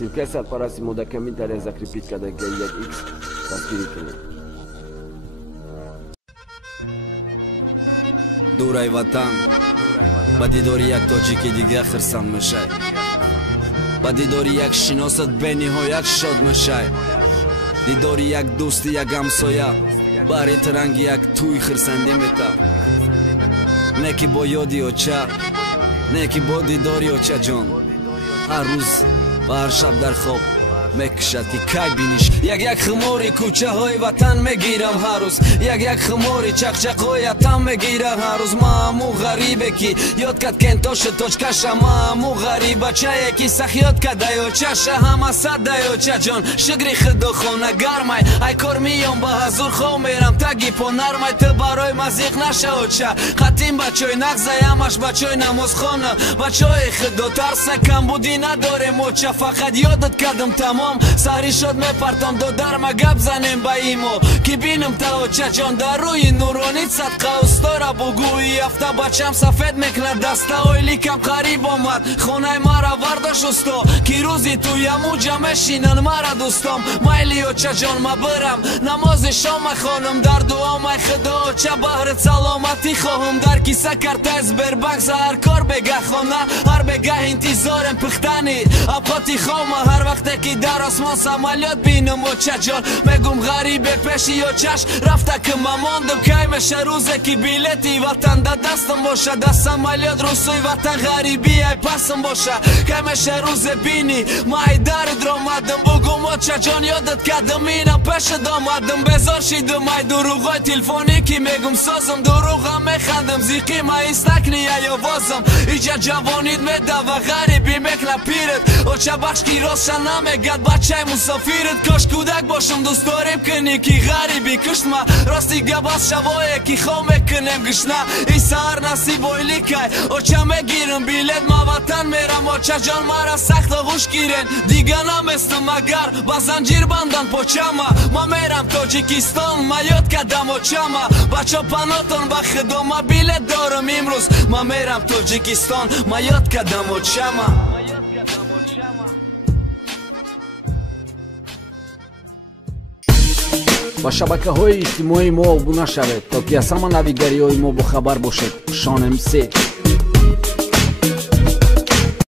Сивка сарпараси мудакамин тарих закрепить кадаги 1x дастгирӣ кунед. дурай ватан ба дидори як тоҷики дига хирсанд мешай, ба дидори як шиносат бениҳоят шод мешай, дидори як дӯсти як ҳамсоя баҳри тиранги як тӯй хирсандӣ мета. не ки бо ёди оча, не ки бо дидори очаҷон ҳар рӯз ва ҳар шаб дар хоб мекушад ки кай биниш. як химори кӯчаҳои ватан мегирам ҳар рӯз, як химори чақчақҳои атам мегирам ҳар рӯз. ма ҳаму ғарибе ки ёд кад кентоши точкаша, ма ҳаму ғарибачае ки сахёд кад даёчаша. ҳама сад даёчаҷон шигри худохона гармай, ай кор миём ба ҳазур хов мерам таги по нармай. ту барои мазиқ наша оча қатим бачои нағзаямаш бачои намозхона, бачои худо тарса камбудӣ надорем оча. фақат ёдат кардам тамом саҳри шод мепартам додарма гап занем ба имо ки бинам таочаҷон дар рӯи нуронит садқа устора бугӯи афта бачам сафед мекунад даста ойликам қариб омад хонаи мара вардош усто ки рӯзи ту ямуҷа мешинан мара дӯстом. майли очаҷон ма бирам намози шом махонам дар дуом ай худо оча баҳрит саломатӣ хоҳам дар киса картаи сбербанк за ҳар кор бегаҳ хона ҳар бегаҳ интизорем пухтани абхоти хома ҳар вақте ки дар осмон самолёт бинам очаҷон мегум ғарибе пеши очаш рафта ки ма мондам кай меша рӯзе ки билети ватан да дастам боша да самолёт рӯсӯи ватан ғарибӣ ай пасам боша кай меша рӯзе бини ма ай дари дромадам бугум очаҷон ёдат кардам инам пешат омадам безор шидам ай дуруғои телефонӣ ки мегум созам дуруғам механдам зиқӣ ма истакни ай овозам иҷа ҷавонит медава ғарибӣ мекна пират оча бахш ки ростша намегад бачаи мусофират кош кӯдак бошам дӯст дорем кунӣ ки ғарибӣ куштма рости габас шавое ки хов мекунем гишна и саҳар насиб ойликай оча мегирам билет ма ватан мерам очаҷон мара сахт оғӯш гирен дига наместам агар ба занҷир бандан почама ма мерам тоҷикистон ма ёд кардам очама бачо панотон ба худо ма билет дорам имрӯз ма мерам тоҷикистон ма ёд кардам очама. ба шабакаҳои иҷтимоии мо обуна шавед то ки аз ҳама навигариҳои мо бохабар бошед. шонем 3